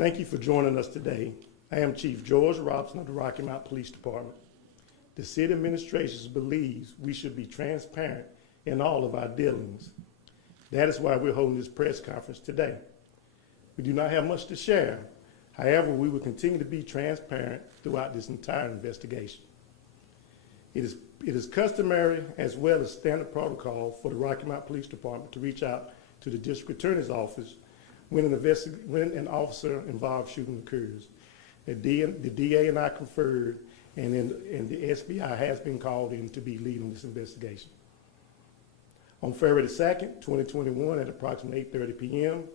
Thank you for joining us today. I am Chief George Robson of the Rocky Mount Police Department. The city administration believes we should be transparent in all of our dealings. That is why we're holding this press conference today. We do not have much to share. However, we will continue to be transparent throughout this entire investigation. It is customary as well as standard protocol for the Rocky Mount Police Department to reach out to the district attorney's office when an officer-involved shooting occurs. The DA and I conferred, and the SBI has been called in to be leading this investigation. On February 2nd, 2021, at approximately 8:30 p.m.,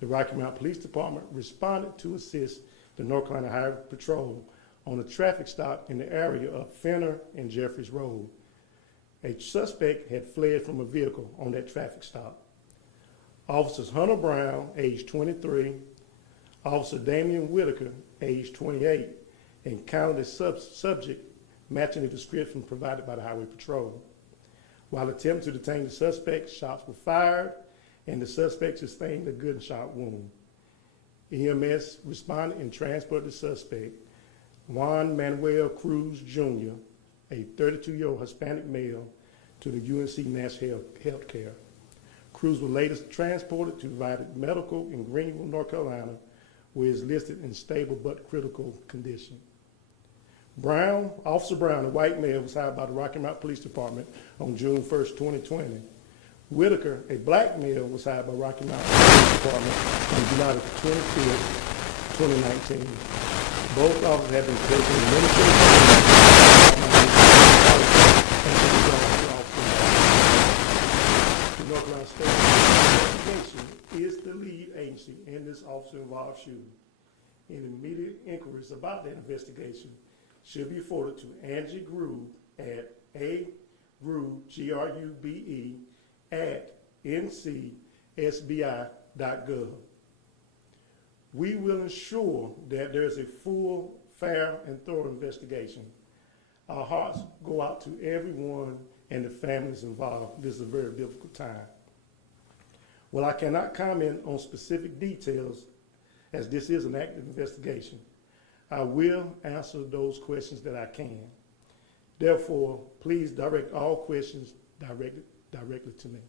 the Rocky Mount Police Department responded to assist the North Carolina Highway Patrol on a traffic stop in the area of Fenner and Jeffries Road. A suspect had fled from a vehicle on that traffic stop. Officers Hunter Brown, age 23, Officer Damian Whitaker, age 28, encountered a subject matching the description provided by the Highway Patrol. While attempting to detain the suspect, shots were fired, and the suspect sustained a gunshot wound. EMS responded and transported the suspect, Juan Manuel Cruz Jr., a 32-year-old Hispanic male, to the UNC National Healthcare. Cruz was later transported to United Medical in Greenville, North Carolina, where he is listed in stable but critical condition. Officer Brown, a white male, was hired by the Rocky Mount Police Department on June 1st, 2020. Whitaker, a black male, was hired by Rocky Mount Police Department on July 25th, 2019. Both officers have been taken in the North Carolina State Investigation is the lead agency in this officer-involved shooting. And immediate inquiries about that investigation should be forwarded to Angie Grube at agrube, G-R-U-B-E, at ncsbi.gov. We will ensure that there is a full, fair, and thorough investigation. Our hearts go out to everyone and the families involved. This is a very difficult time. While I cannot comment on specific details, as this is an active investigation, I will answer those questions that I can. Therefore, please direct all questions directly to me.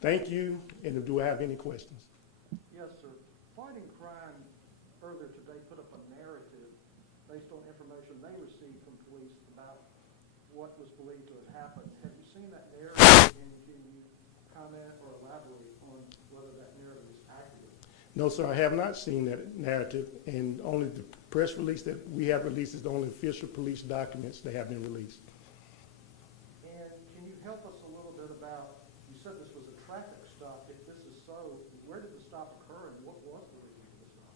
Thank you, and do I have any questions? Yes, sir. Fighting Crime earlier today put up a narrative based on information they received from police about what was believed to have happened. Have you seen that narrative, and can you comment or elaborate on whether that narrative is accurate? No, sir, I have not seen that narrative, and only the press release that we have released is the only official police documents that have been released. And can you help us a little bit about, you said this was a traffic stop. If this is so, where did the stop occur, and what was the reason for the stop?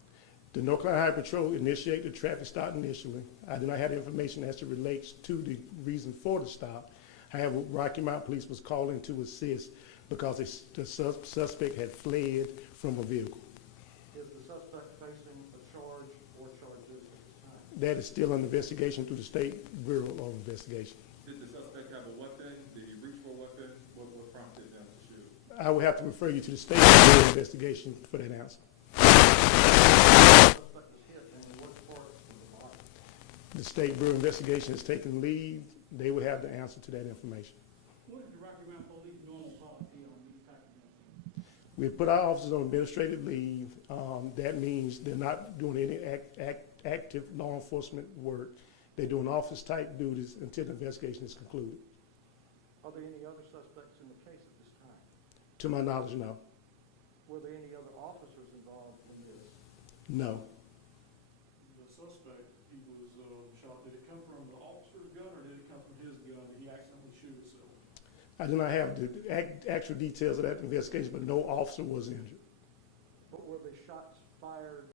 The North Carolina Highway Patrol initiated the traffic stop initially. I do not have information as it relates to the reason for the stop. However, Rocky Mount Police was called in to assist because the suspect had fled from a vehicle. Is the suspect facing a charge or charges at this time? That is still an investigation through the State Bureau of Investigation. Did the suspect have a weapon? Did he reach for a weapon? What prompted them to shoot? I will have to refer you to the State Bureau of Investigation for that answer. The State Bureau of Investigation has taken lead. They will have the answer to that information. What is the Rocky Mount Police normal policy on these type of things? We put our officers on administrative leave. That means they're not doing any active law enforcement work. They're doing office-type duties until the investigation is concluded. Are there any other suspects in the case at this time? To my knowledge, no. Were there any other officers involved in this? No. The suspect, he was shot. Did it come from the officer's gun or did it come from his gun? Did he accidentally shoot himself? I do not have the actual details of that investigation, but no officer was injured. But were the shots fired